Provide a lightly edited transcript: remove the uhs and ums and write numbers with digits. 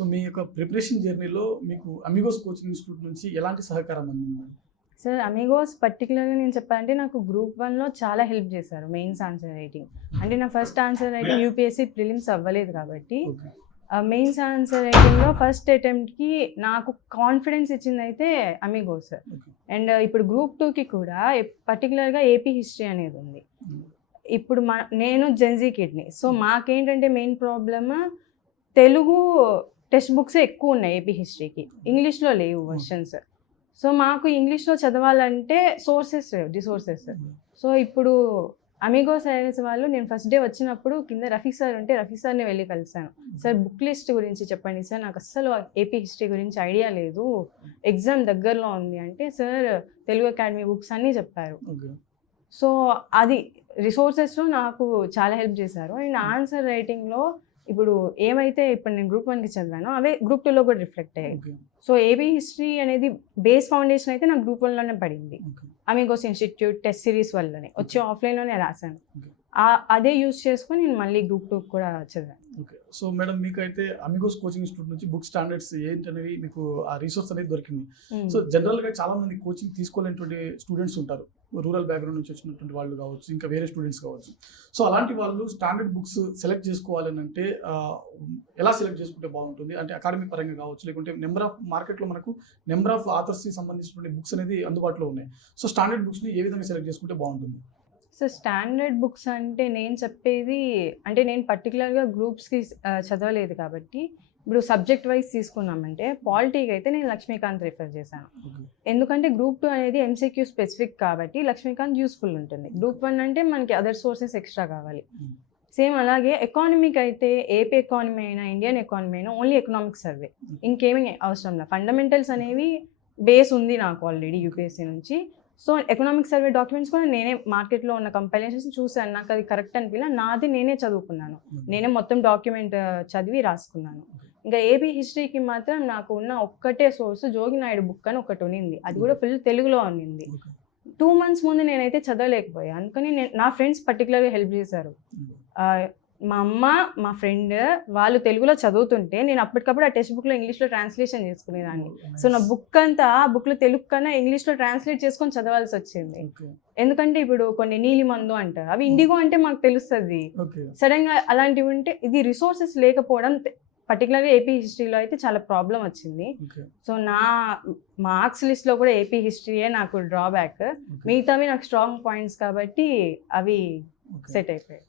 So మీ యొక్క preparation జర్నీలో మీకు అమిగోస్ కోచింగ్ ఇన్స్టిట్యూట్ నుంచి ఎలాంటి సహకారం అందింది? సార్ అమిగోస్ పర్టికులర్గా నేను చెప్పాలంటే నాకు గ్రూప్ 1లో చాలా హెల్ప్ చేశారు. మెయిన్స్ ఆన్సర్ రైటింగ్ అంటే నా first answer writing UPSC prelims అవ్వలేదు కాబట్టి మెయిన్స్ ఆన్సర్ రైటింగ్లో ఫస్ట్ అటెంప్ట్కి నాకు కాన్ఫిడెన్స్ ఇచ్చింది అయితే అమిగోస్. అండ్ ఇప్పుడు గ్రూప్ 2కి కూడా పర్టికులర్గా ఏపీ హిస్టరీ అనేది ఉంది. ఇప్పుడు నేను జెన్జీ కిడ్ని, సో మాకేంటంటే main problem Telugu text books ఎక్కువ ఉన్నాయి ఏపీ హిస్టరీకి, ఇంగ్లీష్లో లేవు వర్షన్స్. సో మాకు ఇంగ్లీష్లో చదవాలంటే రిసోర్సెస్. సో ఇప్పుడు అమిగోస్ ఐఎస్ వాళ్ళు నేను ఫస్ట్ డే వచ్చినప్పుడు కింద రఫీ సార్ ఉంటే రఫీ సార్ని వెళ్ళి కలిసాను. సార్ బుక్ లిస్ట్ గురించి చెప్పండి సార్, నాకు అస్సలు ఏపీ హిస్టరీ గురించి ఐడియా లేదు, ఎగ్జామ్ దగ్గరలో ఉంది అంటే సార్ తెలుగు అకాడమీ బుక్స్ అన్నీ చెప్పారు. సో అది రిసోర్సెస్లో నాకు చాలా హెల్ప్ చేశారు. అండ్ ఆన్సర్ రైటింగ్లో ఇప్పుడు ఏమైతే ఇప్పుడు నేను గ్రూప్ 1కి చదివానో అవే గ్రూప్ 2లో కూడా రిఫ్లెక్ట్ అయ్యాయి. సో ఏబీ హిస్టరీ అనేది బేస్ ఫౌండేషన్ అయితే నాకు గ్రూప్ 1లోనే పడింది. అమిగోస్ ఇన్స్టిట్యూట్ టెస్ట్ సిరీస్ వల్లనే వచ్చి ఆఫ్లైన్లోనే రాశాను. అదే యూజ్ చేసుకొని నేను మళ్ళీ గ్రూప్ 2 కూడా చదివాను. ఓకే, సో మేడం మీకైతే అమిగోస్ కోచింగ్ ఇన్స్టిట్యూట్ నుంచి బుక్ స్టాండర్డ్స్ ఏంటనేవి మీకు ఆ రిసోర్స్ అనేది దొరికింది. సో జనరల్గా చాలా మంది కోచింగ్ తీసుకోలేనటువంటి స్టూడెంట్స్ ఉంటారు, రూరల్ బ్యాక్గ్రౌండ్ నుంచి వచ్చినటువంటి వాళ్ళు కావచ్చు, ఇంకా వేరే స్టూడెంట్స్ కావచ్చు. సో అలాంటి వాళ్ళు స్టాండర్డ్ బుక్స్ సెలెక్ట్ చేసుకోవాలని అంటే ఎలా సెలెక్ట్ చేసుకుంటే బాగుంటుంది? అంటే అకాడమీ పరంగా కావచ్చు, లేకుంటే మార్కెట్లో మనకు నెంబర్ ఆఫ్ ఆథర్స్కి సంబంధించినటువంటి బుక్స్ అనేది అందుబాటులో ఉన్నాయి. సో స్టాండర్డ్ బుక్స్ని ఏ విధంగా సెలెక్ట్ చేసుకుంటే బాగుంటుంది? సో స్టాండర్డ్ బుక్స్ అంటే నేను చెప్పేది అంటే నేను పర్టికులర్గా గ్రూప్స్కి చదవలేదు కాబట్టి ఇప్పుడు సబ్జెక్ట్ వైజ్ తీసుకున్నామంటే పాలిటీకి అయితే నేను లక్ష్మీకాంత్ రిఫర్ చేశాను. ఎందుకంటే గ్రూప్ 2 అనేది ఎంసీక్యూ స్పెసిఫిక్ కాబట్టి లక్ష్మీకాంత్ యూస్ఫుల్ ఉంటుంది. గ్రూప్ 1 అంటే మనకి అదర్ సోర్సెస్ ఎక్స్ట్రా కావాలి. సేమ్ అలాగే ఎకానమీకి అయితే ఏపీ ఎకానమీ అయినా ఇండియన్ ఎకానమీ అయినా ఓన్లీ ఎకనామిక్ సర్వే, ఇంకేమీ అవసరం లేదు. ఫండమెంటల్స్ అనేవి బేస్ ఉంది నాకు ఆల్రెడీ యూపీఎస్సీ నుంచి. సో ఎకనామిక్ సర్వే డాక్యుమెంట్స్ కూడా నేనే మార్కెట్లో ఉన్న కంపైలేషన్స్ చూశాను, నాకు అది కరెక్ట్ అనిపించలే, నాది నేనే చదువుకున్నాను, నేనే మొత్తం డాక్యుమెంట్ చదివి రాసుకున్నాను. ఇంకా ఏపీ హిస్టరీకి మాత్రం నాకు ఉన్న ఒక్కటే సోర్స్ జోగినాయుడు బుక్ అని ఒకటి ఉన్నింది, అది కూడా ఫుల్ తెలుగులో ఉన్నింది. 2 months ముందు నేనైతే చదవలేకపోయా, అందుకని నా ఫ్రెండ్స్ పర్టికులర్గా హెల్ప్ చేశారు. మా అమ్మ మా ఫ్రెండ్ వాళ్ళు తెలుగులో చదువుతుంటే నేను అప్పటికప్పుడు ఆ టెక్స్ట్ బుక్లో ఇంగ్లీష్లో ట్రాన్స్లేషన్ చేసుకునేదాన్ని. సో నా బుక్ అంతా ఆ బుక్లో తెలుగు కన్నా ఇంగ్లీష్లో ట్రాన్స్లేట్ చేసుకొని చదవాల్సి వచ్చింది. ఎందుకంటే ఇప్పుడు కొన్ని నీలిమందు అంటారు, అవి ఇండిగో అంటే మాకు తెలుస్తుంది. సడన్గా అలాంటివి ఉంటే ఇది రిసోర్సెస్ లేకపోవడం పర్టికులర్గా ఏపీ హిస్టరీలో అయితే చాలా ప్రాబ్లం వచ్చింది. సో నా మార్క్స్ లిస్ట్లో కూడా ఏపీ హిస్టరీయే నాకు డ్రాబ్యాక్, మిగతావి నాకు స్ట్రాంగ్ పాయింట్స్ కాబట్టి అవి సెట్ అయిపోయాయి.